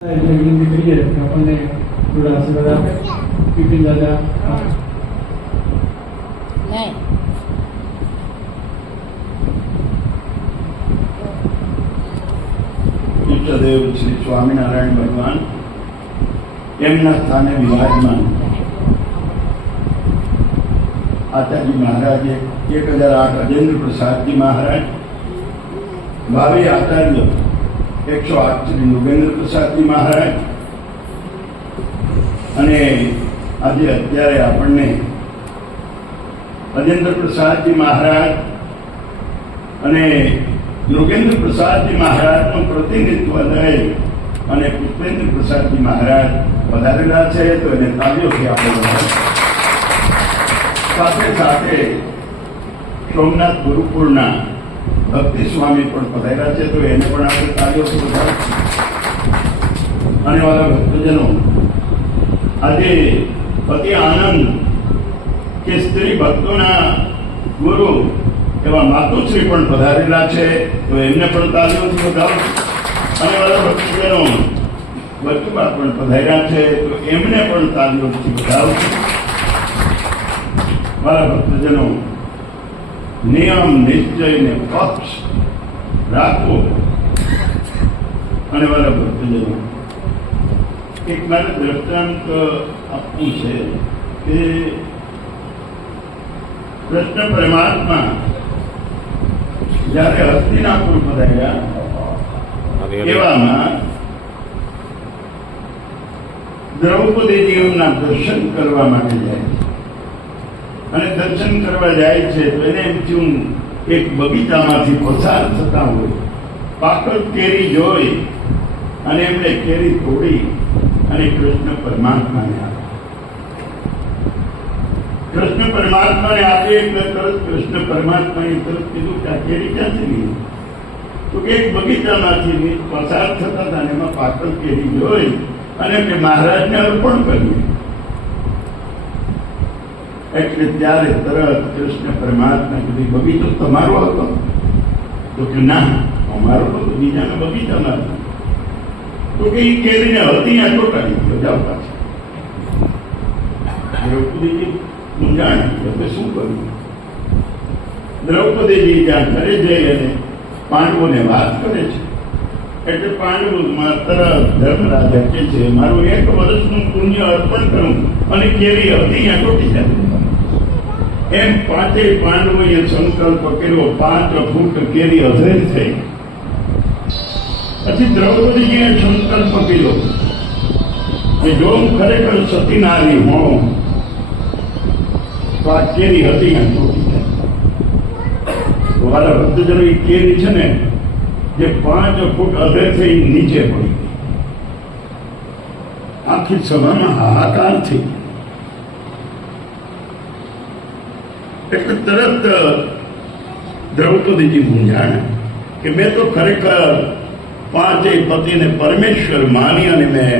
વિનંતી કરીએ કે આપણને થોડા આશીર્વાદ આપે. બિપિન દાદા ઈષ્ટદેવ શ્રી સ્વામિનારાયણ ભગવાન એમના સ્થાને વિરાજમાન આચાર્ય મહારાજે 1008 અજેન્દ્ર પ્રસાદજી મહારાજ, ભાવિ આચાર્ય 108 શ્રી યોગેન્દ્ર પ્રસાદજી મહારાજ, અને આજે અત્યારે આપણને અજેન્દ્ર પ્રસાદજી મહારાજ અને યોગેન્દ્ર પ્રસાદજી મહારાજનું પ્રતિનિધિત્વ લઈ અને પુષ્પેન્દ્ર પ્રસાદજી મહારાજ પધારેલા છે, તો એને તાળીઓથી આપણે સાથે સાથે સોમનાથ ગુરુકુળના ભક્તિ સ્વામી પણ પધાર્યા છે, તો એને પણ આપણે તાળીઓથી વધારીશું. અને વાલા ભક્તજનો, આજે અતિ આનંદ કે સ્ત્રી ભક્તોના ગુરુ એવા માતુશ્રી પણ પધારેલા છે, તો એમને પણ તાળીઓથી વધારશું. અને વાલા ભક્તજનો, બચુબા પણ પધાર્યા છે, તો એમને પણ તાળીઓથી વધારશું. વાલા ભક્તજનો, નિયમ નિશ્ચય ને પક્ષ રાખવો. અને વાલા ભક્તજનો, એક મારે દ્રષ્ટાંત આપવું છે કે કૃષ્ણ પરમાત્મા જયારે હસ્તિનાપુર પધાર્યા, એવામાં દ્રૌપદીજીઓના દર્શન કરવા માટે જાય છે. અને દર્શન કરવા જાય છે તો એને એમ થયું, એક બગીચામાંથી પસાર થતા હોય, પાકળ કેરી જોઈ અને એમણે કેરી તોડી અને કૃષ્ણ પરમાત્માને આપી. કૃષ્ણ પરમાત્માને આપી એટલે તરત કૃષ્ણ પરમાત્માએ તરત કીધું કે આ કેરી ક્યાંથી લીધી? તો એક બગીચામાંથી પસાર થતા હતા અને એમાં પાકળ કેરી જોઈ અને એમને મહારાજને અર્પણ કર્યું. એટલે ત્યારે તરત કૃષ્ણ પરમાત્મા કીધું, બગીચો તમારો હતો? તો કે ના, અમારો તો બીજાનો બગીચામાં હતો. તો કે એ કેરીને હતી આ ચોટાડી ગયો, જાવ પાછા. દ્રૌપદીજી મૂંઝાણી, એટલે શું કર્યું? દ્રૌપદીજી ત્યાં ઘરે જઈ અને પાંડવોને વાત કરે છે. એટલે પાંડવોમાં તરત ધર્મરાજા કહે છે, મારું 1 વર્ષનું પુણ્ય અર્પણ કરું અને કેરી હતી ત્યાં ચોટી જાય. એમ 5 પાંડવોએ સંકલ્પ કર્યો, 5 ફૂટ કેરી અધેર થઈ. પછી દ્રૌપદીજીએ સંકલ્પ કર્યો કે જો હું ખરેખર સતી નારી હોઉં તો આ કેરી હતી ત્યાં ચોટી જાય. વાલા ભક્તજનો, એ કેરી છે ને જે 5 ફૂટ અધેર થઈ નીચે પડી ગઈ. આખી સભામાં હાહાકાર થઈ. એટલે તરત દ્રૌપદીજી મૂંઝાણા કે મેં તો ખરેખર 5 પતિને પરમેશ્વર માની અને મેં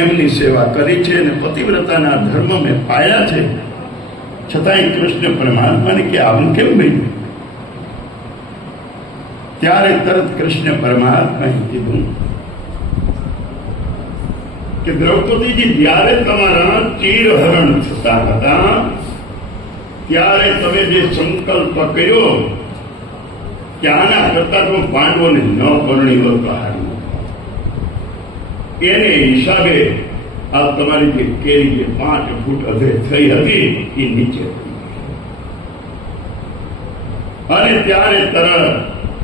એમની સેવા કરી છે અને પતિવ્રતાના ધર્મ મેં પાળ્યા છે, છતાંય કૃષ્ણ પરમાત્માને કે આવું કેમ બન્યું? ત્યારે તરત કૃષ્ણ પરમાત્માએ કીધું કે દ્રૌપદીજી, જ્યારે તમારા ચીરહરણ થતા હતા ત્યારે તમે જે સંકલ્પ કર્યો કે આના કરતા તો પાંડવોને ન પરણી લો તો હારું, એને હિસાબે આ તમારી જે કેરી જે 5 ફૂટ અધેર થઈ હતી એ નીચે અને ત્યારે તરત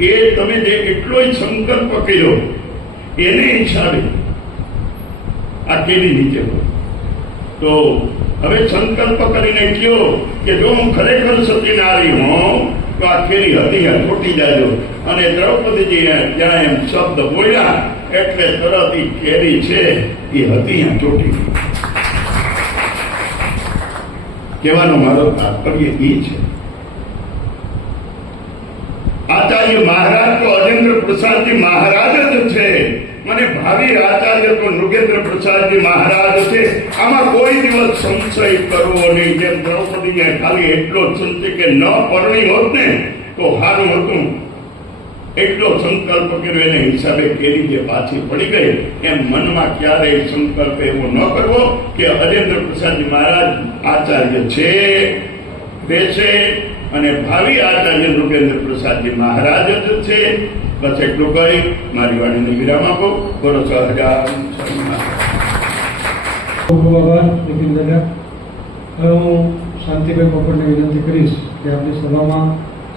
એ તમે જે એટલો સંકલ્પ કર્યો એને હિસાબે આ કેરી નીચે પડી. તો હવે સંકલ્પ કરીને કહ્યો કે જો હું ખરેખર સતી નારી હોઉં તો આ કેરી હતી છોટી જાજો. અને દ્રૌપદીજી જ્યાં એમ શબ્દ બોલ્યા એટલે તરત એ કેરી છે એ હતી ચોટી ગઈ. કહેવાનો મારો તાત્પર્ય એ છે, આચાર્ય મહારાજ તો અજેન્દ્ર પ્રસાદજી મહારાજ જ છે, મને ભાવિ આચાર્ય તો નૃગેન્દ્ર પ્રસાદજી મહારાજ છે. આમાં કોઈ દિવસ સંશય કરવો નહીં. જેમ દ્રૌપદીને ખાલી એટલો જ સંશય કે ન પરણી હોત ને તો સારું હતું, એટલો સંકલ્પ કર્યો એને હિસાબે કેરી જે પાછી પડી ગઈ એમ મનમાં ક્યારેય સંકલ્પ એવો ન કરવો કે અજેન્દ્ર પ્રસાદજી મહારાજ આચાર્ય છે રહેશે અને ભાવિ આચાર્ય નૃપેન્દ્ર પ્રસાદજી મહારાજ જ છે. બસ એટલું કહી મારી વાણીને વિરામ આપો. બોલો સહજાનંદ સ્વામી. ખૂબ ખૂબ આભાર નિખિલ દાદા. હવે હું શાંતિભાઈ પોપટને વિનંતી કરીશ કે આપણી સભામાં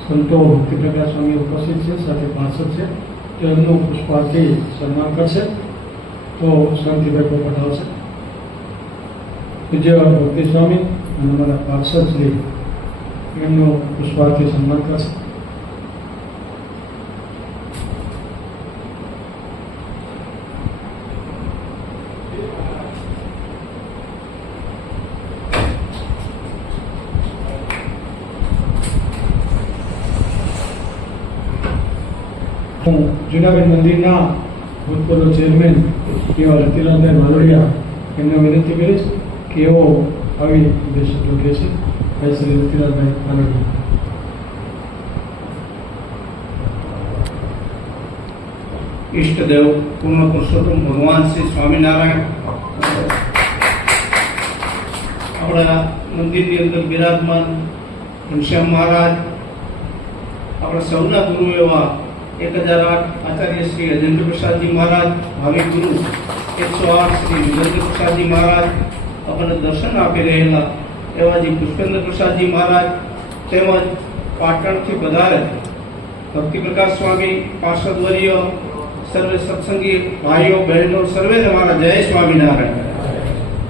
સંતો ભક્તિપ્રકાશ સ્વામી ઉપસ્થિત છે, સાથે પાર્ષદ છે, તો એમનું પુષ્પાર્થી સન્માન કરશે. તો શાંતિભાઈ પોપટ આવશે. પૂજ્ય ભક્તિ સ્વામી અને અમારા પાર્ષદ શ્રી એમનું પુષ્પાર્થી સન્માન કરશે. હું જુનાગઢ મંદિરના ભૂતપૂર્વ ચેરમેન એવા રતિલાલભાઈ માલવડિયા એમને વિનંતી કરીશ કે એઓ આવી બે શબ્દો કહેશે. ભાઈ શ્રી રતિલાલભાઈ માલવડિયા. ઈષ્ટદેવ પૂર્ણ પુરુષોત્તમ ભગવાન શ્રી સ્વામિનારાયણ આપણા મંદિરની અંદર બિરાજમાન ઘનશ્યામ મહારાજ, આપણા સૌના ગુરુ એવા 1008 આચાર્ય શ્રી અજેન્દ્ર પ્રસાદજી મહારાજ, ભાવિક ગુરુ 108 શ્રી વિજેન્દ્ર પ્રસાદજી મહારાજ, આપણને દર્શન આપી રહેલા એવાજી પુષ્પેન્દ્ર પ્રસાદજી મહારાજ, તેમજ પાટણથી પધારે ભક્તિ પ્રકાશ સ્વામી, પાર્ષદવર્ય, સર્વે સત્સંગી ભાઈઓ બહેનો સર્વેને મારા જય સ્વામિનારાયણ.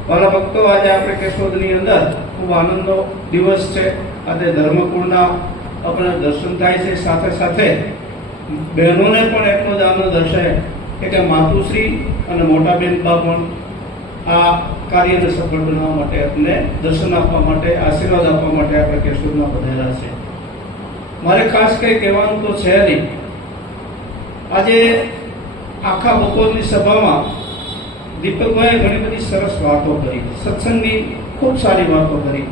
મારા ભક્તો, આજે આપણે કેશોદની અંદર ખૂબ આનંદનો દિવસ છે. આજે ધર્મકુળના આપણે દર્શન થાય છે. સાથે સાથે બહેનોને પણ એટલો જ આનંદ હશે કે માતુશ્રી અને મોટા બેનબા પણ આ કાર્યને સફળ બનાવવા માટે આપણે દર્શન આપવા માટે, આશીર્વાદ આપવા માટે આપણે કેશોદમાં પધાર્યા છે. મારે ખાસ કંઈ કહેવાનું તો છે નહીં. આજે આખા બપોરની સભામાં દીપકભાઈએ ઘણી બધી સરસ વાતો કરી, સત્સંગની ખૂબ સારી વાતો કરી,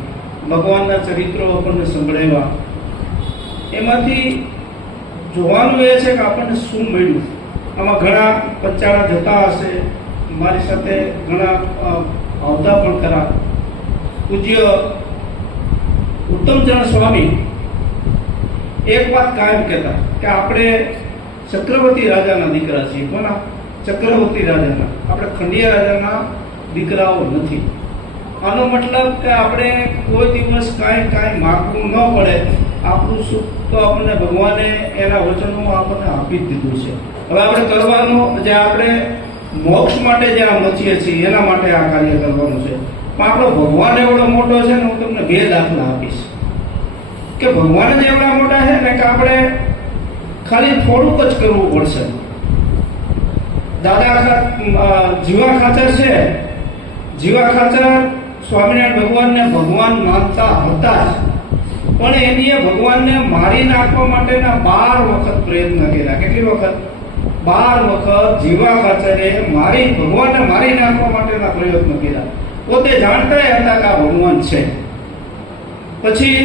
ભગવાનના ચરિત્રો આપણને સંભળાવ્યા. એમાંથી જોવાનું એ છે કે આપણને શું મળ્યું. આમાં ઘણા પચાળા જતા હશે, મારી સાથે ઘણા આવતા પણ ખરા. પૂજ્ય ઉત્તમચરણ સ્વામી એક વાત કાયમ કહેતા કે આપણે ચક્રવર્તી રાજાના દીકરા છીએ. કોના? ચક્રવર્તી રાજાના. આપણે ખંડિયા રાજાના દીકરાઓ નથી. આનો મતલબ કે આપણે કોઈ દિવસ કાંઈ માગવું ન પડે. આપણું સુખ તો આપણને ભગવાને એના વચનો આપણને આપી જ દીધું છે. હવે આપણે કરવાનું, જે આપણે મોક્ષ માટે જે આ મચીએ છીએ એના માટે આ કાર્ય કરવાનું છે. પણ આપણો ભગવાન એવડો મોટો છે ને, હું તમને 2 દાખલા આપીશ કે ભગવાન જ એવડા મોટા છે ને કે આપણે ખાલી થોડુંક જ કરવું પડશે. દાદા જીવા ખાચર છે. જીવા ખાચર સ્વામિનારાયણ ભગવાનને ભગવાન માનતા હતા જ, પણ એની ભગવાનને મારી નાખવા માટેના 12 વખત પ્રયત્ન કર્યા. કેટલી વખત? 12 વખત જીવા ખાચરે ભગવાનને મારી નાખવા માટેના પ્રયત્ન કર્યા. પોતે જાણતા હતા કે આ ભગવાન છે. પછી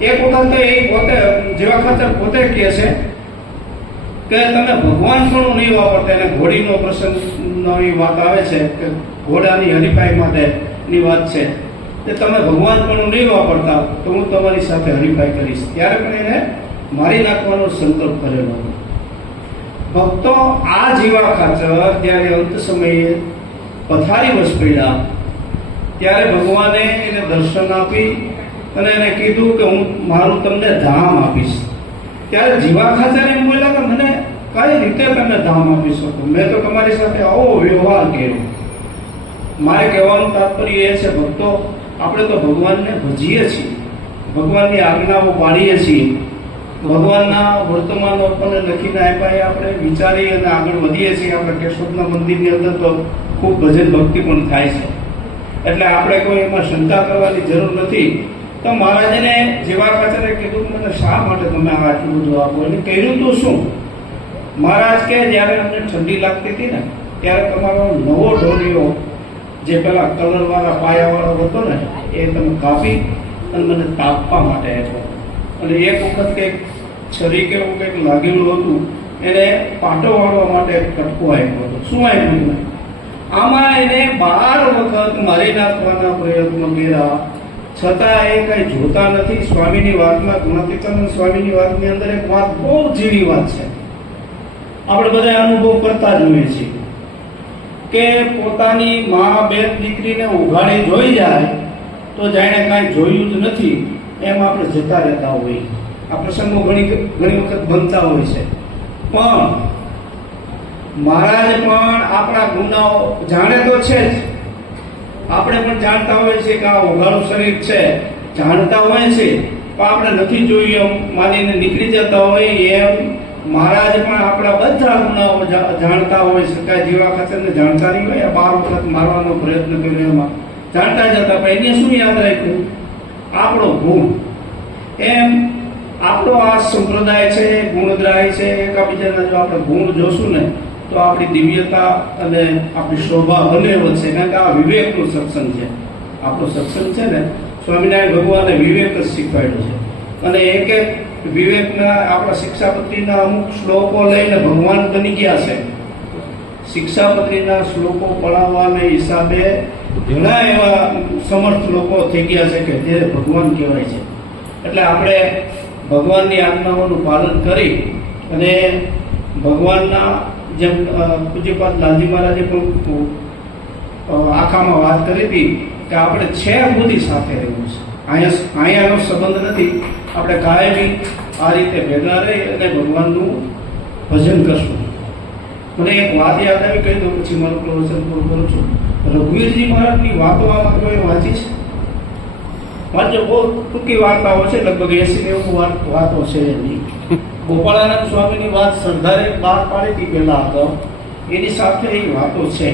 એક વખત તો એ પોતે જીવા ખાચર પોતે કહે છે કે તમે ભગવાન પણ નહીં વાપરતા. એને ઘોડીનો પ્રસંગનો વાત આવે છે કે ઘોડાની હરીફાઈ માટેની વાત છે કે તમે ભગવાન પણ નહીં વાપરતા તો હું તમારી સાથે હરીફાઈ કરીશ. ત્યારે પણ એને મારી નાખવાનો સંકલ્પ કરેલો. ભક્તો, આ જીવા ખાચર જ્યારે અંત સમયે પથારી પડ્યા ત્યારે ભગવાને એને દર્શન આપી અને એને કીધું કે હું મારું તમને ધામ આપીશ. ત્યારે જીવા ખાચર એમ બોલ્યા કે મને કઈ રીતે તમે ધામ આપી શકો? મેં તો તમારી સાથે આવો વ્યવહાર કર્યો. મારે કહેવાનું તાત્પર્ય એ છે, ભક્તો, આપણે તો ભગવાનને ભજીએ છીએ, ભગવાનની આજ્ઞાઓ પાડીએ છીએ, ભગવાનના વર્તમાનો આપણને લખીને આપ્યા એ આપણે વિચારી અને આગળ વધીએ છીએ. આપણે કેશોદના મંદિરની અંદર તો ખૂબ ભજન ભક્તિ પણ થાય છે, એટલે આપણે કોઈ એમાં શંકા કરવાની જરૂર નથી. તો મહારાજને જીવા ખાચરે કીધું મને શા માટે તમે આટલું બધું આપો? એને કહ્યું તો શું? મહારાજ કે જ્યારે અમને ઠંડી લાગતી હતી ને ત્યારે તમારો નવો ઢોલિયો જે પેલા કલરવાળા પાયાવાળો હતો ને એ તમે કાપી અને મને તાપવા માટે આપ્યો. અને એક વખત કંઈક છરી કે એવું કંઈક લાગેલું હતું એને પાટો વાળવા માટે કટકો આપ્યો હતો. શું આપ્યું હતું? આમાં એને 12 વખત મારી નાખવાના પ્રયત્નો કર્યા, છતાં એ કઈ જોતા નથી. સ્વામીની વાતમાં, ગુણાતીતાનંદ સ્વામીની વાતની અંદર એક વાત બહુ ઝીણી વાત છે, આપણે બધા અનુભવ કરતા જ હોઈએ છીએ કે પોતાની મા બેન દીકરીને ઉઘાડી જોઈ જાય તો જાણે કાંઈ જોયું જ નથી એમ આપણે જતા રહેતા હોઈએ. આ પ્રસંગો ઘણી વખત બનતા હોય છે. પણ મહારાજ પણ આપણા ગુનાઓ જાણે તો છે જ, આપણે પણ જાણતા હોઈએ છીએ કે આ ઉઘાડું શરીર છે, જાણતા હોય છે, પણ આપણે નથી જોયું એમ માનીને નીકળી જતા હોય. એમ મહારાજ પણ આપણા બધા ગુનાઓ જાણતા હોય છે. કાંઈ જીવા ખાચરને જાણતા નહીં હોય, 12 વખત મારવાનો પ્રયત્ન કર્યો એમાં જાણતા જ હતા, પણ એને શું યાદ રાખ્યું? આપણો ગુણ. એમ આપણો આ સંપ્રદાય છે, ગુણગ્રાહી છે. એકાબીજાના જો આપણે ગુણ જોશું ને તો આપણી દિવ્યતા અને આપણી શોભા બંને વધશે. કારણ કે આ વિવેકનો સત્સંગ છે. આપણો સત્સંગ છે ને, સ્વામિનારાયણ ભગવાને વિવેક જ શીખવાડ્યો છે. અને એક એક વિવેકના આપણા શિક્ષાપત્રીના અમુક શ્લોકો લઈને ભગવાન બની ગયા છે. શિક્ષાપત્રીના શ્લોકો પઢાવવાને હિસાબે ઘણા એવા સમર્થ લોકો થઈ ગયા છે કે જે ભગવાન કહેવાય છે. એટલે આપણે ભગવાનની આજ્ઞાઓનું પાલન કરી અને ભગવાનના જેમ પૂજ્યપાદ લાલજી મહારાજે પણ આખામાં વાત કરી હતી કે આપણે છેક સુધી સાથે રહેવું છે. અહીંયાનો સંબંધ નથી. આપણે કાયમી આ રીતે ભેગા રહી અને ભગવાનનું ભજન કરશું. મને એક વાત યાદ આવી, કહી દઉં પછી મારું પ્રવચન પૂરું કરું છું. રઘુવીરજી મહારાજની વાતો આમાં કોઈ વાંચી છે? વાંચો, બહુ ટૂંકી વાર્તાઓ છે, લગભગ 80-90 વાતો છે એની. ગોપાળાનંદ સ્વામીની વાત સરદારે બહાર પાડી હતી પહેલા આગળ, એની સાથે એ વાતો છે,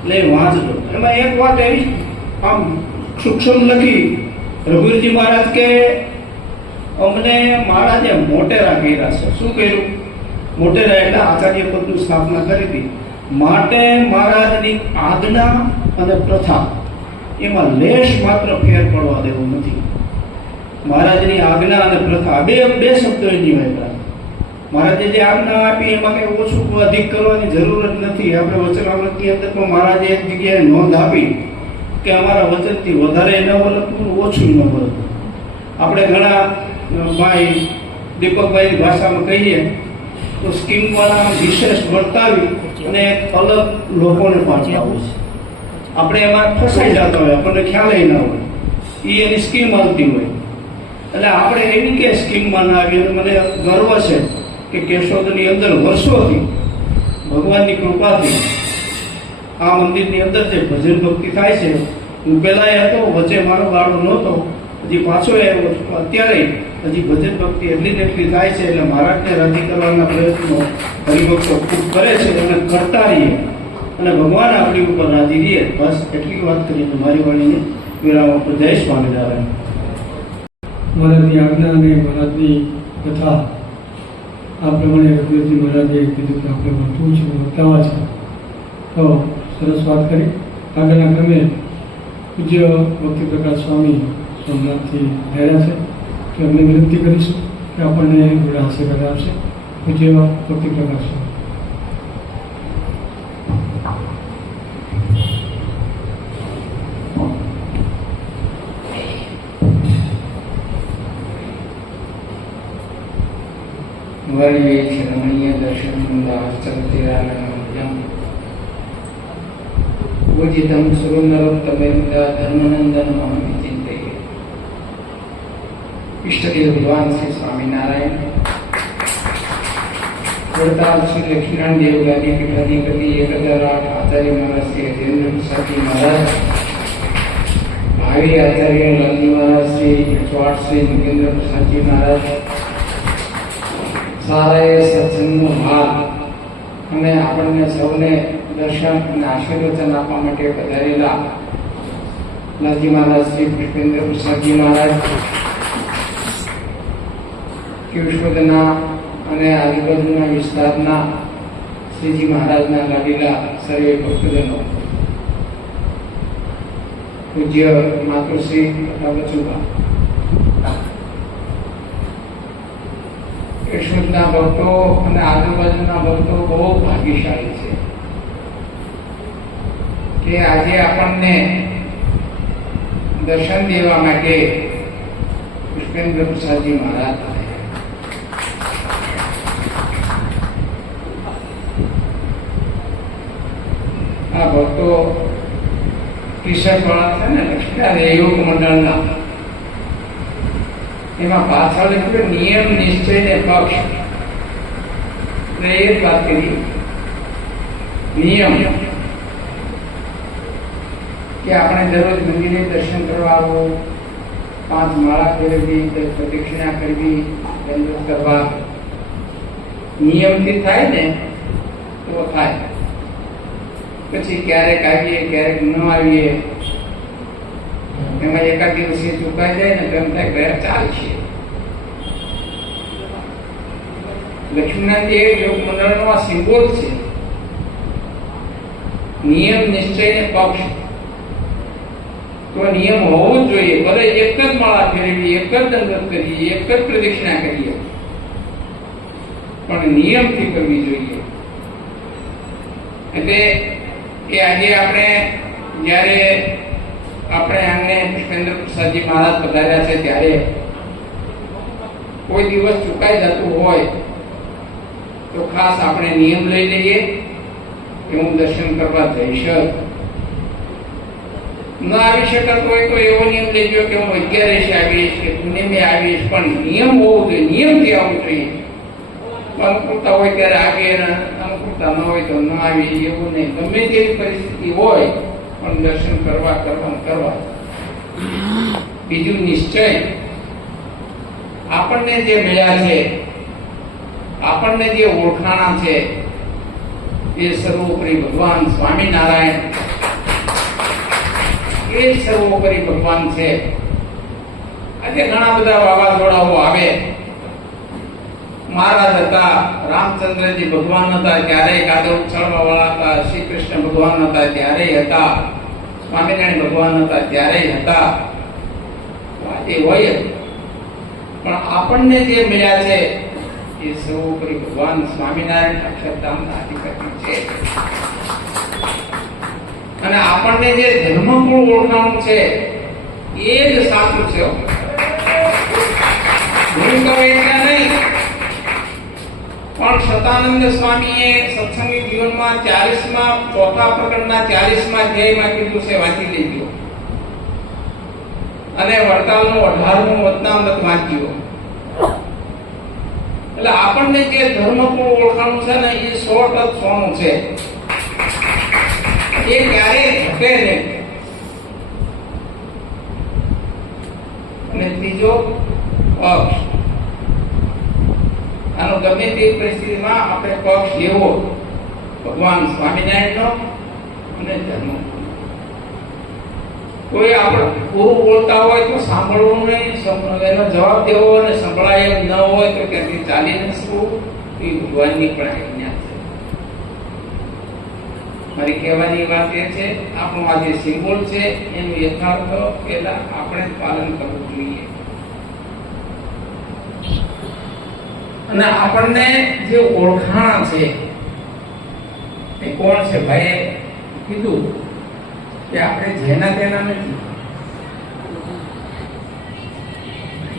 એટલે વાંચજો. એમાં એક વાત એવી આમ સૂક્ષ્મ લખી, રઘુવીરજી મહારાજ કે અમને મહારાજે મોટેરા કર્યા છે. શું કર્યું? મોટેરા એટલે આચાર્ય પદની સ્થાપના કરી હતી. માટે મહારાજની આજ્ઞા અને પ્રથા એમાં લેશ માત્ર ફેર પડવા દેવો નથી. મહારાજની આજ્ઞા અને પ્રથા બે શબ્દો એની વાપરા. મહારાજે જે આજ્ઞા આપી એમાં કઈ ઓછું અધિક કરવાની જરૂર જ નથી. આપણે વચનામૃતની અંદર પણ મહારાજે એક જગ્યાએ નોંધ આપી કે અમારા વચનથી વધારે ન વર્તવું, ઓછું ન વર્તવું. આપણે ઘણા ભાઈ દીપકભાઈની ભાષામાં કહીએ તો સ્કીમવાળા વિશેષ વર્તાવી અને એક અલગ લોકોને પાછી આવે છે. આપણે એમાં ફસાઈ જતા હોય, આપણને ખ્યાલ ના હોય, એ એની સ્કીમ આવતી હોય. એટલે આપણે એવી કે સ્કીમમાં ના આવીએ. મને ગર્વ છે કે કેશોદની અંદર વર્ષોથી ભગવાનની કૃપાથી આ મંદિરની અંદર જે ભજન ભક્તિ થાય છે, હું પહેલા હતો, વચ્ચે મારો ગાળો નહોતો, હજી પાછો આવ્યો છું. અત્યારે હજી ભજન ભક્તિ એટલી ને એટલી થાય છે. એટલે મહારાજને રાજી કરવાના પ્રયત્નો હરિભક્તો ખૂબ કરે છે અને કરતા રહીએ અને ભગવાન આપણી ઉપર રાજી રહીએ. બસ એટલી વાત કરીને મારી વાણીને વિરામ આપો. જય સ્વામિનારાયણ. મહારાજની આજ્ઞા અને મહારાજની કથા આ પ્રમાણે રઘુવીરજી મહારાજે કીધું કે આપણે વર્તવું છે, વર્તાવા છે. તો સરસ વાત કરી. આગળના ક્રમે પૂજ્ય ભક્તિ પ્રકાશ સ્વામી સોમનાથથી આવ્યા છે, તો એમને વિનંતી કરીશું કે આપણને થોડા આશીર્વાદ આપશે. પૂજ્ય ભક્તિ પ્રકાશ સ્વામી. વર્ણ્ય રમણીય દર્શન ચલતિરાલનમ પૂજિતમ સુરનરોત્તમેન્દ્ર ધર્મનંદન મહામી ચિંતયે. ઇષ્ટદેવ ભગવાન શ્રી સ્વામિનારાયણ, વડતાલ શ્રી લક્ષ્મીનારાયણ દેવ ગાદી પીઠાધિપતિ 1008 આચાર્ય મહારાજ શ્રી અજેન્દ્ર પ્રસાદજી મહારાજ, ભાવિ આચાર્ય લાલજી મહારાજ શ્રી 108 શ્રી મુકેન્દ્ર પ્રસાદજી મહારાજ, સારાએ સત્સંગનો ભાગ અને આપણને સૌને દર્શન અને આશીર્વચન આપવા માટે પધારેલા લાલજી મહારાજ શ્રી પુષ્પેન્દ્ર પ્રસાદજી મહારાજ, કેશોદના અને આજુબાજુના વિસ્તારના શ્રીજી મહારાજના લાડીલા સર્વે ભક્તજનો, પૂજ્ય માતૃશ્રી બચુભા, કેશોદના ભક્તો અને આજુબાજુના ભક્તો બહુ ભાગ્યશાળી છે કે આજે આપણને દર્શન દેવા માટે પુષ્પેન્દ્ર પ્રસાદજી મહારાજ આ ભક્તો ટી-શર્ટ વાળા છે ને લક્ષ્મીનારાયણ યોગ મંડળના, એમાં પાછળ લખ્યું નિયમ નિશ્ચય ને પક્ષ. એ જ વાત કરી નિયમ કે આપણે દરરોજ મંદિરે દર્શન કરવા આવવું, 5 માળા ફેરવવી, 10 પ્રદક્ષિણા કરવી, દંડવત કરવા. નિયમથી થાય ને તો થાય. પછી ક્યારેક આવીએ ક્યારેક ન આવીએ, એમાં એકાદ દિવસે ચૂકાઈ જાય ને તો એમ થાય ગયા ચાલશે. લક્ષ્મીનારાયણ યોગ મંડળનો આ સિમ્બોલ છે, નિયમ નિશ્ચય ને પક્ષ. તો નિયમ હોવો જ જોઈએ. ભલે એક જ માળા ફેરવી, એક જ દંડવત કરીએ, એક જ પ્રદક્ષિણા કરીએ, પણ નિયમથી કરવી જોઈએ. એટલે એ આજે આપણે જ્યારે આપણે આંગણે પુષ્પેન્દ્ર પ્રસાદજી મહારાજ પધાર્યા છે ત્યારે કોઈ દિવસ ચૂકાઈ જતું હોય તો ખાસ આપણે નિયમ લઈ લઈએ કે હું દર્શન કરવા જઈશ. ન આવી શકતો હોય તો એવો નિયમ લેજો કે હું 11 આવીશ કે પૂનમે આવીશ, પણ નિયમ હોવો જોઈએ, નિયમથી આવવું જોઈએ. અનુકૂળતા હોય ત્યારે આવીએ, અનુકૂળતા ન હોય તો ન આવી, એવું નહીં. ગમે તેવી પરિસ્થિતિ હોય પણ દર્શન કરવા. બીજું નિશ્ચય, આપણને જે મળ્યા છે, આપણને જે ઓળખાણા છે એ સર્વોપરી ભગવાન સ્વામિનારાયણ, એ સર્વોપરી ભગવાન છે. આજે ઘણા બધા વાવાઝોડાઓ આવે. મહારાજ હતા, રામચંદ્રજી ભગવાન હતા ત્યારે કાદવ ઉછાળવા વાળા હતા, શ્રી કૃષ્ણ ભગવાન હતા ત્યારે હતા, સ્વામિનારાયણ ભગવાન હતા ત્યારે હતા. એ હોય જ, પણ આપણને જે મળ્યા છે એ સર્વોપરી ભગવાન સ્વામિનારાયણ અક્ષરધામના અધિપતિ છે. અને આપણને જે ધર્મકુળ ઓળખાણું છે એ જ સાચું છે. હું કહું એટલે નહીં, પણ શતાનંદ સ્વામીએ સત્સંગી જીવનમાં 40માં ચોથા પ્રકરણના 40માં અધ્યાયમાં કીધું છે, વાંચી લેજો. અને વડતાલનું 18મું વચનામૃત વાંચ્યો. એટલે આપણને જે ધર્મકુળ ઓળખાણું છે ને એ 100% છે. એ ક્યારેય ઘટે નહીં. અને ત્રીજો પક્ષ, આનો ગમે તે પરિસ્થિતિમાં આપણે પક્ષ લેવો, ભગવાન સ્વામિનારાયણનો અને ધર્મ. કોઈ આપણે પૂરું બોલતા હોય તો સાંભળવું નહીં, એનો જવાબ દેવો, અને સંભળાય એમ ન હોય તો ત્યાંથી ચાલી નસવું, એ ભગવાનની પણ આજ્ઞા છે. મારી કહેવાની વાત એ છે, આપણું આ જે સિમ્બોલ છે એનું યથાર્થ પેલા આપણે પાલન કરવું જોઈએ. અને આપણને જે ઓળખાણ છે એ કોણ છે? ભાઈ કીધું કે આપણે જેના તેના નથી.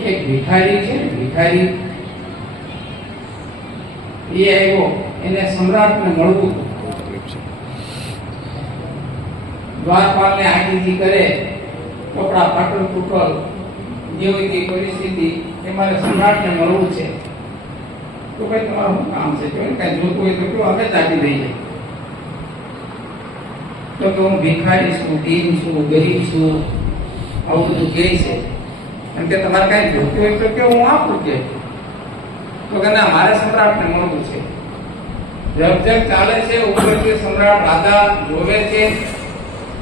એક ભિખારી છે, ભિખારી એ આવ્યો, એને સમ્રાટને મળવું. દ્વારપાલને આજ્ઞા કરે, કપડા ફાટલ તૂટલ જેવી તે પરિસ્થિતિ, તમારે સમ્રાટને મળવું છે. તો ભાઈ તમારું કામ છે, કઈ જોતું હોય તો કેવું અમે ચાલી દઈએ. તો હું ભિખારી છું, દીન છું, ગરીબ છું, આવું બધું કહે છે. એમ કે તમારે કઈ જોતું હોય તો કે હું આપું કે. તો કે ના, મારે સમ્રાટને મળવું છે. જગ ચાલે છે, ઉપરથી સમ્રાટ રાજા જોવે છે.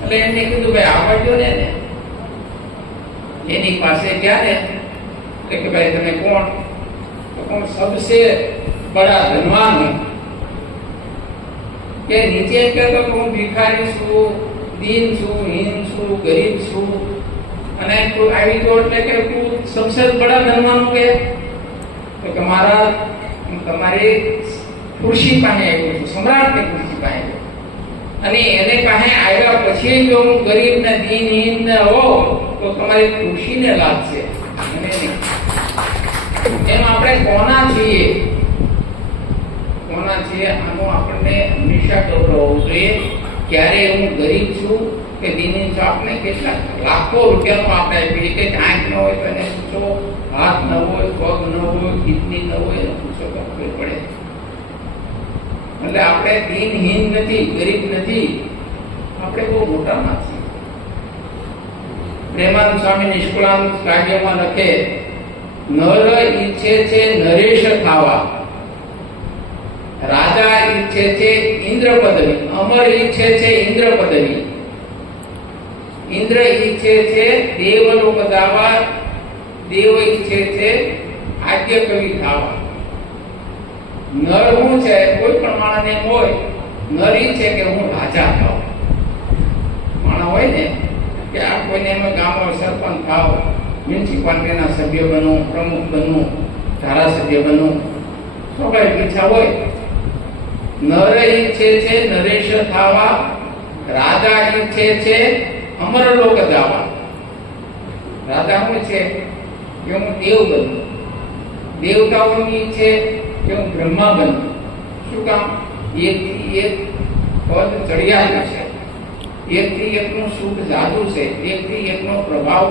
એટલે એમને કીધું ભાઈ આવડજો ને. એની પાસે ક્યારે કે ભાઈ તમે કોણ? તો કોણ? સબસે બડા ધનવાન કે નીચે કહેતો કે હું ભિખારી છું, દીન છું, હીન છું, ગરીબ છું. અને તું આવી ગયો એટલે કે તું સબસે બડા ધનવાન કે? તો કે મહારાજ હું તમારી ખુરશી પાસે આવ્યો છું, સમ્રાટની ખુરશી પાસે આવ્યો. અને એને પાસે આવ્યા પછી જો હું ગરીબ ને દીનહીન ને હોઉં તો તમારી ખુશીને લાગશે, મને નહીં. એમ આપણે કોના છીએ, કોના છીએ આનો આપણને હંમેશા ગૌરવ હોવું જોઈએ. ક્યારે હું ગરીબ છું કે દીનહીન છું, આપણે કેટલા લાખો રૂપિયાનો આપણે આપીએ કે આંખ ન હોય તો એને પૂછો, હાથ ન હોય, પગ ન હોય, કિડની ન હોય એને પૂછો તો ખબર પડે. એટલે આપણે દીનહીન નથી, ગરીબ નથી, આપણે બહુ મોટા માણસ છીએ. પ્રેમાનંદ સ્વામી નિષ્કુળાનંદ કાવ્યમાં લખે, નર ઈચ્છે છે નરેશ થાવા, રાજા ઈચ્છે છે ઇન્દ્ર પદવી, અમર ઈચ્છે છે ઇન્દ્ર પદવી, ઇન્દ્ર ઈચ્છે છે દેવલોક દાવા, દેવ ઈચ્છે છે આદ્ય કવિ થાવા. નર હું છે, કોઈ પણ માણસ એમ હોય, નર ઈચ્છે કે હું રાજા થાવ. માણસ હોય ને કે આ કોઈને એમ ગામમાં સરપંચ થાવ, મ્યુનિસિપાલિટીના સભ્ય બનવું, પ્રમુખ બનવું, ધારાસભ્ય બનવું, સ્વાભાવિક ઈચ્છા હોય. નર ઈચ્છે છે નરેશ થાવા, રાજા ઈચ્છે છે અમરલોક જાવા. રાજા શું છે કે હું દેવ બનું, દેવતાઓની ઈચ્છે કે હું બ્રહ્મા બનું. શું કામ? એકથી એક પદ ચડિયાયું છે, એકથી એકનું સુખ જાજુ છે, એકથી એકનો પ્રભાવ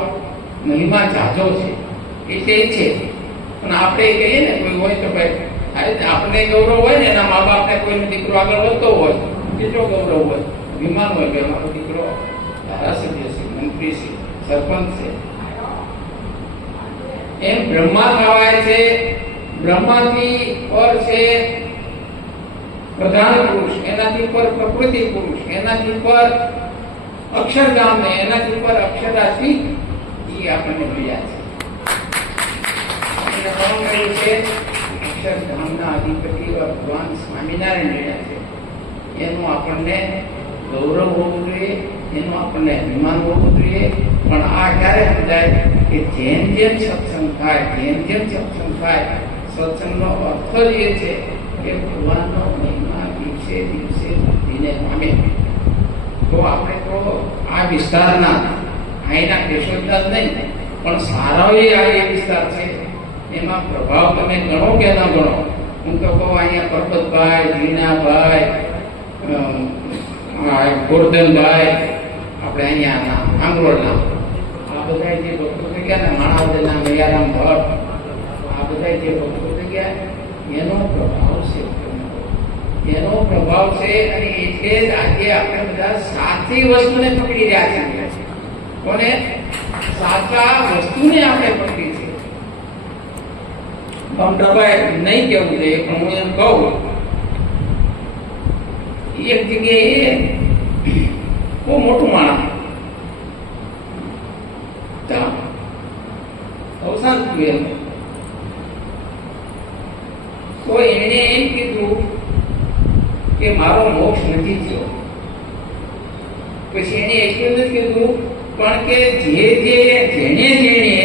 મહિમા જાજો છે, એટલે એ છે. પણ આપણે કહીએ ને કોઈ હોય તો ભાઈ આપણે ગૌરવ હોય ને, એના મા બાપને કોઈનો દીકરો આગળ વધતો હોય, કેટલો ગૌરવ હોય, અભિમાન હોય કે અમારો દીકરો ધારાસભ્ય છે, મંત્રી છે, સરપંચ છે. એમ બ્રહ્મા થવાય છે, બ્રહ્માથી પર છે પ્રધાન પુરુષ, એનાથી પર પ્રકૃતિ પુરુષ, એનાથી પર અક્ષરધામ ને એનાથી પર અક્ષરાથી એ આપણને મળ્યા છે. અક્ષરધામના અધિપતિ ભગવાન સ્વામિનારાયણ મળ્યા છે. એનું આપણને ગૌરવ હોવું જોઈએ, એનું આપણને અભિમાન હોવું જોઈએ. પણ આ ક્યારે સમજાય કે જેમ જેમ સત્સંગ થાય, જેમ જેમ સત્સંગ થાય, સત્સંગનો અર્થ જ એ છે કે ભગવાનનો મહિમા દિવસે દિવસે વૃદ્ધિને પામે. તો આપણે તો આ વિસ્તારના અહીંના કેશોદના જ નહીં પણ સારા આ એ વિસ્તાર છે, એમાં પ્રભાવ તમે ગણો કે ના ગણો. હું તો કહું અહીંયા પરબતભાઈ, જીનાભાઈ, ગોરધનભાઈ, આપણે અહીંયા આંગરોળના આ બધા જે ભક્તો થઈ ગયા ને, માણાવદરના મૈયારામ ભટ્ટ, આ બધા જે ભક્તો થઈ ગયા, એનો પ્રભાવ છે, એનો પ્રભાવ છે. અને એટલે જ આજે આપણે બધા સાચી વસ્તુને પકડી રહ્યા છીએ. કોને? સાચા વસ્તુને આપણે પકડી છે. કમટાભાઈ નહીં કેવું છે પણ હું એમ કહું, એક જગ્યાએ બહુ મોટું માણસ અવસાન થયું એમ, તો એને એમ કીધું કે મારો મોક્ષ નથી થયો. પછી એને એટલું જ કીધું પણ કે જેને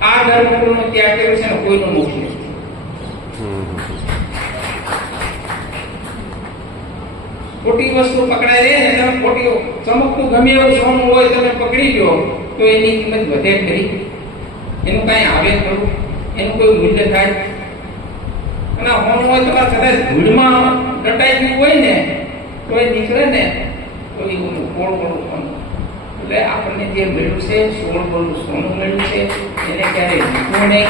આ ધર્મનો ત્યાગ કર્યો છે ને, કોઈનો મોક્ષ નથી. ખોટી વસ્તુ પકડાય રહે ને, તમે ખોટી ચમકતું ગમે એવું સોનું હોય તમે પકડી ગયો તો એની કિંમત વધે ખરી? એનું કઈ આવે ખરું? એનું કોઈ મૂલ્ય થાય? અને હોનું હોય તમારે કદાચ ધૂળમાં દટાઈ ગયું હોય ને તો એ નીકળે ને તો એ કોળ કોળું સોનું. એટલે આપણને જે મળ્યું છે, 16 બોલું સોનું મળ્યું છે, એને ક્યારેય મૂકવું નહીં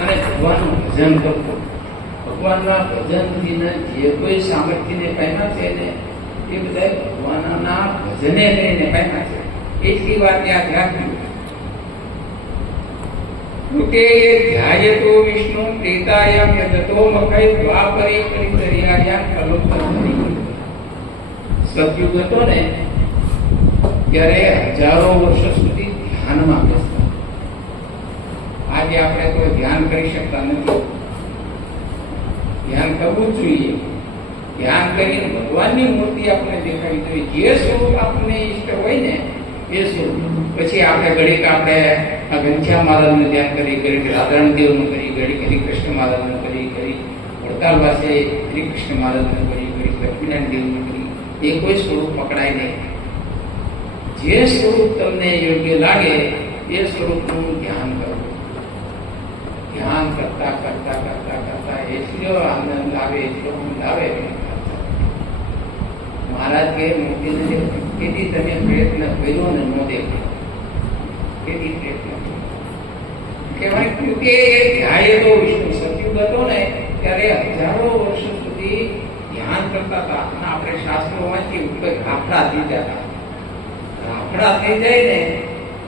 અને ભગવાનનું ભજન કરવું. ભગવાનના ભજનથી જે કોઈ સામર્થ્યને પામ્યા છે ને, એ બધા ભગવાનના ભજને કરીને પામ્યા છે. એટલી વાત યાદ રાખવી કે ધ્યાયતો વિષ્ણુ પ્રેતાયમ યદતો મખૈ દ્વાપરે પરિચર્યાયા કલોત્તરી. સતયુગ હતો ને ત્યારે હજારો વર્ષો સુધી ધ્યાનમાં બેસતા. આજે આપણે કોઈ ધ્યાન કરી શકતા નથી. ધ્યાન કરવું જ જોઈએ. ધ્યાન કરીને ભગવાનની મૂર્તિ આપણને દેખાવી જોઈએ. જે સ્વરૂપ આપણને ઈષ્ટ હોય ને એ સ્વરૂપ. પછી આપણે ઘડીક આપણે ઘનશ્યામ મહારાજનું ધ્યાન કરી, ઘડીક રાધારણ દેવનું કરી, ઘડીક કૃષ્ણ મહારાજનું કરી, ઘડીક અવતારવા છે શ્રી કૃષ્ણ મહારાજને કરી લક્ષ્મીનારાયણ દેવને કરી એ કોઈ સ્વરૂપ પકડાય નહીં. જે સ્વરૂપ તમને યોગ્ય લાગે એ સ્વરૂપનું ધ્યાન કરો. ધ્યાન કરતા કરતા કરતા કરતા એટલો આનંદ આવે એટલો આનંદ આવે. મહારાજ કે મૂર્તિને તેથી તમે પ્રયત્ન કર્યો ને ન દેખો તેથી પ્રયત્ન કહેવાય કે ધ્યાય તો વિષ્ણુ સતયુગ હતો ને ત્યારે હજારો વર્ષો સુધી ધ્યાન કરતા હતા. અને આપણે શાસ્ત્રો વાંચી રાફડા થઈ જતા. રાફડા થઈ જાય ને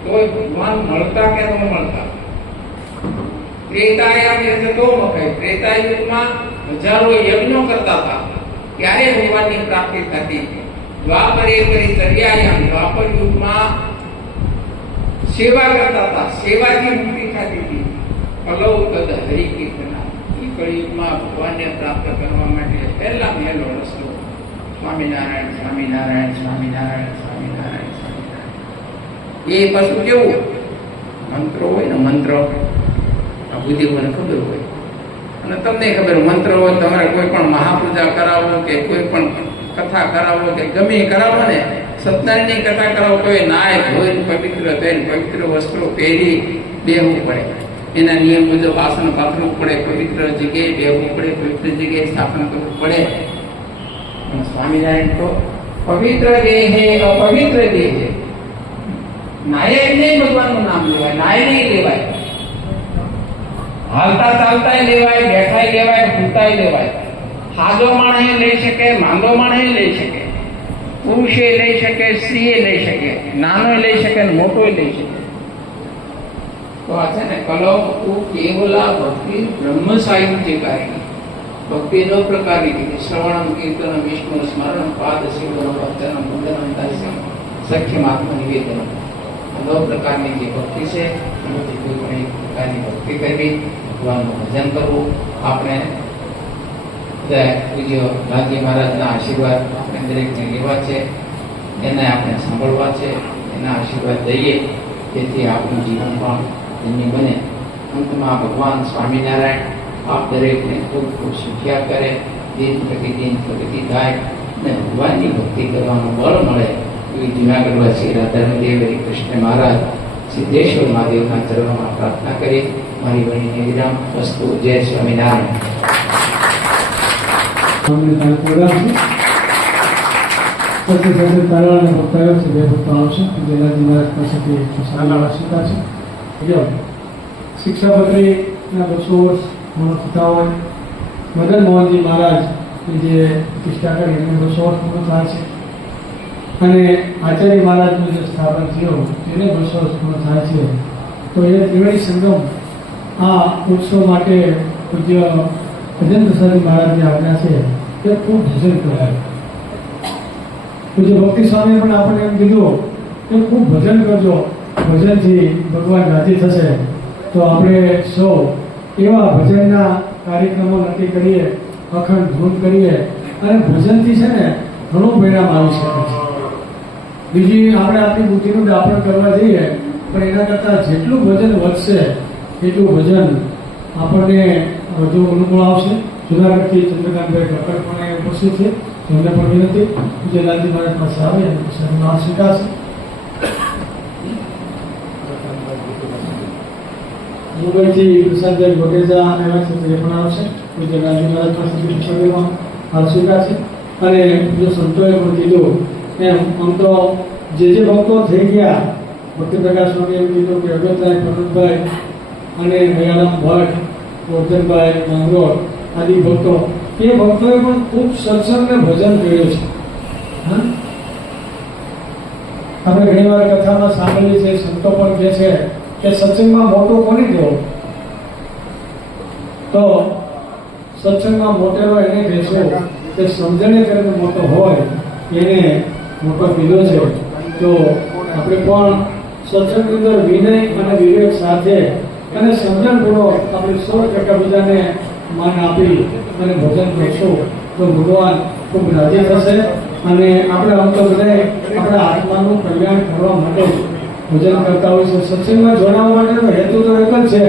તો ભગવાન મળતા કે ન મળતા. ત્રેતાયુગ એટલે તો વખાય. ત્રેતાયુગમાં હજારો યજ્ઞો કરતા હતા ત્યારે ભગવાનની પ્રાપ્તિ થતી. દ્વાપરે કરી તર્યાયામ દ્વાપર યુગમાં સેવા કરતા હતા. સેવાથી મુક્તિ થતી હતી. કલૌ તદ હરિકીર્તના. એ કળિયુગમાં ભગવાનને પ્રાપ્ત કરવા માટે પહેલા પહેલો રસ્તો સ્વામિનારાયણ સ્વામિનારાયણ સ્વામિનારાયણ સ્વામિનારાયણ સ્વામિનારાયણ. એ પાછું કેવું મંત્રો હોય ને મંત્ર બુદ્ધિઓને ખબર હોય અને તમને ખબર મંત્ર હોય. તમારે કોઈ પણ મહાપૂજા કરાવો કે કોઈ પણ કથા કરાવો કે ગમે કરાવો ને સત્યનારાયણની કથા કરાવો તો એ નાય ધોઈને પવિત્ર થઈને પવિત્ર વસ્ત્રો પહેરી બેહવું પડે. એના નિયમ મુજબ આસન પાથરવું પડે. પવિત્ર જગ્યાએ બેહવું પડે. પવિત્ર જગ્યાએ સ્થાપન કરવું પડે. અને સ્વામિનારાયણ તો પવિત્ર દેહે અપવિત્ર દેહે. નાય નહીં ભગવાનનું નામ લેવાય. નાય નહીં લેવાય. હાલતા ચાલતા લેવાય, બેઠાય લેવાય, ભૂતાય લેવાય. હાજો માણસે લઈ શકે, માંદો માણસે લઈ શકે, પુરુષે લઈ શકે, સ્ત્રીએ લઈ શકે, નાનો લઈ શકે ને મોટો લઈ શકે. તો આ છે ને કલો કેવલા ભક્તિ બ્રહ્મ સાહિત્યકારી. ભક્તિ નો પ્રકારની કીધી શ્રવણમ કીર્તન વિષ્ણુ સ્મરણ પાદ સેવન વચન વંદનમ દાસ્યમ સખ્યમ આત્મ નિવેદન. નવ પ્રકારની જે ભક્તિ છે એમાંથી કોઈ પણ એક પ્રકારની ભક્તિ કરવી, ભગવાનનું ભજન કરવું. આપણે પૂજ્ય ગાંધી મહારાજના આશીર્વાદ આપણે દરેકને લેવા છે, એને આપણે સાંભળવા છે, એના આશીર્વાદ દઈએ જેથી આપણું જીવન પણ ધન્ય બને. અંતમાં ભગવાન સ્વામિનારાયણ આપ દરેકને ખૂબ ખૂબ સુખ્યા કરે, દિન પ્રગતિ થાય અને ભગવાનની ભક્તિ કરવાનું બળ મળે એવી જૂનાગઢવાસી રાધારણદેવ કૃષ્ણ મહારાજ સિદ્ધેશ્વર મહાદેવના ચરણોમાં પ્રાર્થના કરી મારી વાણીને વિરામ. વસ્તુ જય સ્વામિનારાયણ. શિક્ષાપત્રીના 200 વર્ષ પૂર્ણ થતા હોય, મદન મોહનજી મહારાજ જે પ્રતિષ્ઠા કરી એને 200 વર્ષ પૂર્ણ થાય છે અને આચાર્ય મહારાજનું જે સ્થાપન થયું તેને 200 વર્ષ પૂર્ણ થાય છે. તો એ ત્રિવેણી સંગમ આ ઉત્સવ માટે પૂજ્ય ભજન પ્રસાદી મહારાજની આજ્ઞા છે તે ખૂબ ભજન કરાય. પૂજ્ય ભક્તિ સ્વામીએ પણ આપણને એમ કીધું કે ખૂબ ભજન કરજો, ભજનથી ભગવાન રાજી થશે. તો આપણે સૌ એવા ભજનના કાર્યક્રમો નક્કી કરીએ, અખંડ ધૂન કરીએ અને ભજનથી છે ને ઘણું પરિણામ આવી શકે છે. બીજી આપણે આપણી બુદ્ધિનું દાપણ કરવા જઈએ પણ એના કરતાં જેટલું ભજન વધશે એટલું ભજન આપણને વધુ અનુકૂળ આવશે. જુનાગઢથી ચંદ્રકાંતભાઈ કક્કડ પણ ઉપસ્થિત છે, તેમને પણ વિનંતી પૂજ્ય લાલજી મહારાજ પાસે આવે અને પ્રસાદનો સ્વીકારશે. મુંબઈથી પ્રસાદભાઈ વગેજા આવ્યા છે તે પણ આવશે. પૂજ્ય લાલજી મહારાજ પાસેથી પ્રસાદમાં હાલ સ્વીકારશે. અને જો સંતોએ પણ કીધું એમ આમ તો જે ભક્તો થઈ ગયા, ભક્તિ પ્રકાશ સ્વામી એમ કીધું કે અગતભાઈ, પ્રમોદભાઈ અને દયારામ ભટ્ટ, ગોરધનભાઈ, માંગરોળ આદિ ભક્તો, એ ભક્તોએ પણ ખૂબ સત્સંગ ને ભજન કર્યું છે. આપણે ઘણી વાર કથામાં સાંભળીએ છીએ, સંતો પણ કહે છે કે સત્સંગમાં મોટો કોને કહેવો? તો સત્સંગમાં મોટેલો એને કહેશો કે સમજણે કરીને મોટો હોય એને મોટો કીધો છે. તો આપણે પણ સત્સંગની અંદર વિનય અને વિવેક સાથે અને સમજણપૂર્વક આપણે 100% બધાને માન આપી અને ભજન કરશું તો ભગવાન ખૂબ રાજી થશે. અને આપણે આમ તો બધા આપણા આત્માનું કલ્યાણ કરવા માટે ભજન કરતા હોય છે. સત્સંગમાં જોડાવા માટેનો હેતુ તો એક જ છે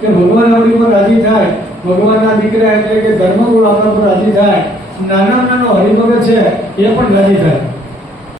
કે ભગવાન આપણી પર રાજી થાય ભગવાનના દીકરા એટલે કે ધર્મગુરુ આપણા પર રાજી થાય, નાનામાં નાનો હરિભગત છે એ પણ રાજી થાય.